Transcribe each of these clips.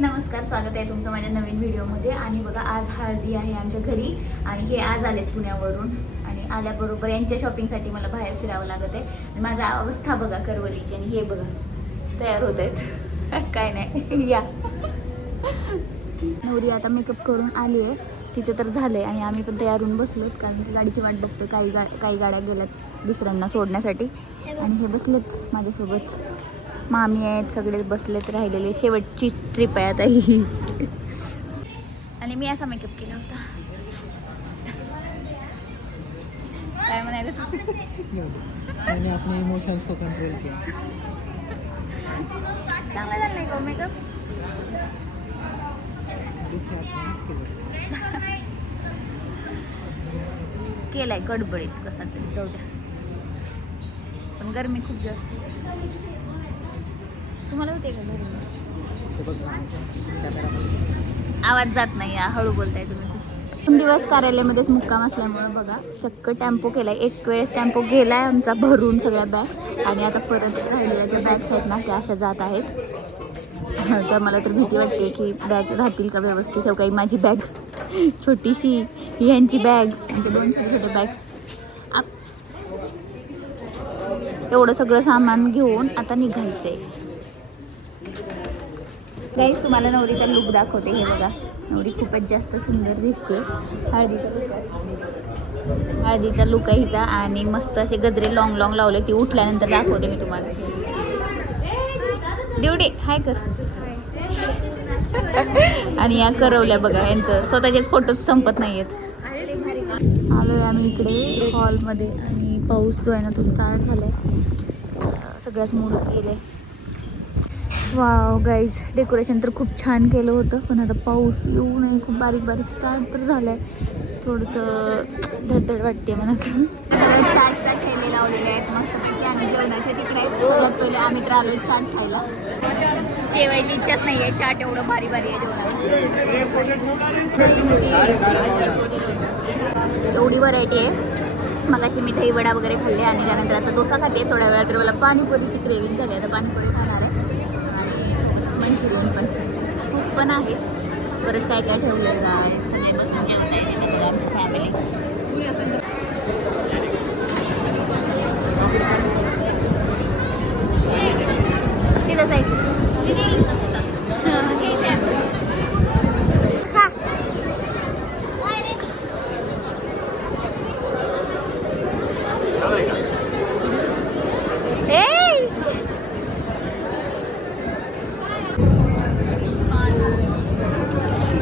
नमस्कार स्वागत आहे तुमचं माझ्या नवीन व्हिडिओमध्ये. आणि बघा आज हळदी आहे आमच्या घरी आणि हे आज आलेत पुण्यावरून. आणि आल्याबरोबर यांच्या शॉपिंगसाठी मला बाहेर फिरावं लागत आहे. आणि माझा अवस्था बघा करवलीची आणि हे बघा तयार होत आहेत. काय नाही या. नवरी आता मेकअप करून आली आहे. तिथे तर झालंय आणि आम्ही पण तयार होऊन बसलोत कारण की गाडीची वाट बघतोय. काही गा काही गाड्या गेल्यात दुसऱ्यांना सोडण्यासाठी. आणि हे बसलेत माझ्यासोबत. मामी आहेत सगळे बसलेत राहिलेले. शेवटची ट्रिप आहे आता ही. आणि मी असा मेकअप केला होता. काय म्हणायला इमोशंस को कंट्रोल किया. चांगला झालाय का मेकअप केलाय गडबडीत कसा तरी. जाऊ द्या. पण गरमी खूप जास्त. तुम्हाला होते का आवाज जात नाही हळू बोलताय तुम्ही दोन दिवस कार्यालयामध्येच मुक्काम असल्यामुळं बघा चक्क टेम्पो केलाय. एक वेळेस टेम्पो गेलाय आमचा भरून सगळ्या बॅग्स आणि आता परत राहिलेल्या ज्या बॅग्स आहेत ना त्या अशा जात आहेत. तर मला तर भीती वाटते की बॅग राहतील का व्यवस्थित? हो काही माझी बॅग छोटीशी यांची बॅग म्हणजे दोन छोटे छोटे बॅग्स एवढं सगळं सामान घेऊन आता निघायचंय. गाईस तुम्हाला नवरीचा लुक दाखवते. हे बघा. नवरी खूपच जास्त सुंदर दिसते. हळदीचा लुक हळदीचा लुक आहे हिचा आणि मस्त असे गजरे लॉंग लॉंग लावले. ती उठल्यानंतर दाखवते मी तुम्हाला. देवडे हाय कर. आणि या करवल्या बघा यांचं. स्वतःचेच फोटोज संपत नाहीयेत. आलोय आम्ही इकडे हॉलमध्ये आणि पाऊस जो आहे ना तो स्टार्ट झालाय. सगळ्याच सगळ्यात मूडच गेले. वाव गाईज डेकोरेशन तर खूप छान केलं होतं पण आता पाऊस येऊ नये खूप बारीक बारीक स्टार्ट तर झालंय. थोडंसं धडधड वाटते मला तर सगळं चाटच्या खेळणी लावलेल्या आहेत मस्तपैकी आणि जेवणाच्या तिकडे सगळ्यात पहिले आम्ही तर आलोय चाट खायला. जेवायची इच्छाच नाही आहे चाट एवढं भारी भारी आहे जेवणामध्ये. एवढी व्हरायटी आहे. मगाशी मी दही वडा वगैरे खाल्ले आणि त्यानंतर आता डोसा खाते थोड्या वेळात तर मला पाणीपुरीची क्रेविंग झाली. आता पाणीपुरी खाणार आहे. मंचुरियन पण. खूप पण आहे. परत काय काय ठेवलेलं आहे सगळे बसून जेवत आहे आमची फॅमिली तिथंच आहे तिथे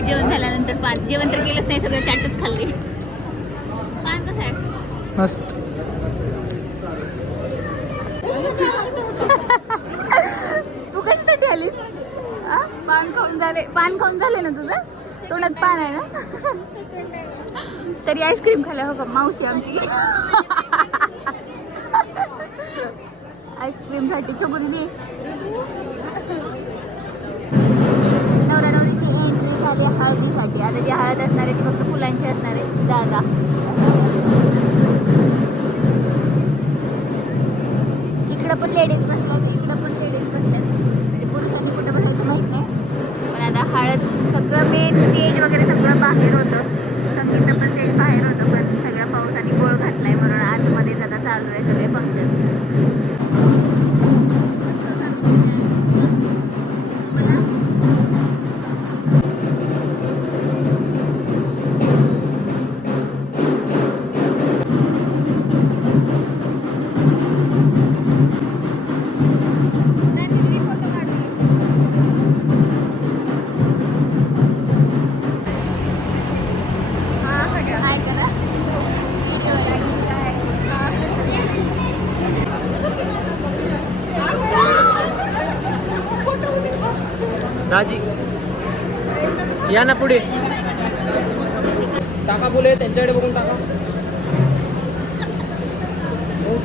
जेवण झाल्यानंतर पान जेवण तर केलंच नाही सगळं चाटच खाल्ले. पान कसं आहे मस्त. तू कशासाठी आलीस? पान खाऊन झाले पान खाऊन झाले ना तुझं? तोंडात पान आहे ना? तरी आईस्क्रीम खायला हो का मावशी आमची? आईस्क्रीमसाठी चकुली नवरा झाली हळदीसाठी. आता जी हळद असणार आहे ती फक्त फुलांची असणार आहे. जागा इकडं पण लेडीज बसल्यात इकडं पण लेडीज बसल्यात म्हणजे पुरुषांनी कुठं बसायचं माहीत नाही. पण आता हळद सगळं मेन स्टेज वगैरे सगळं बाहेर होतं. संगीतचं पण स्टेज बाहेर होतं पण सगळं आणि गोळ घातलाय म्हणून आतमध्येच आता चालू आहे सगळे फंक्शन दाजी. या ना पुढे. टाका पुढे त्यांच्याकडे बघून टाका. हो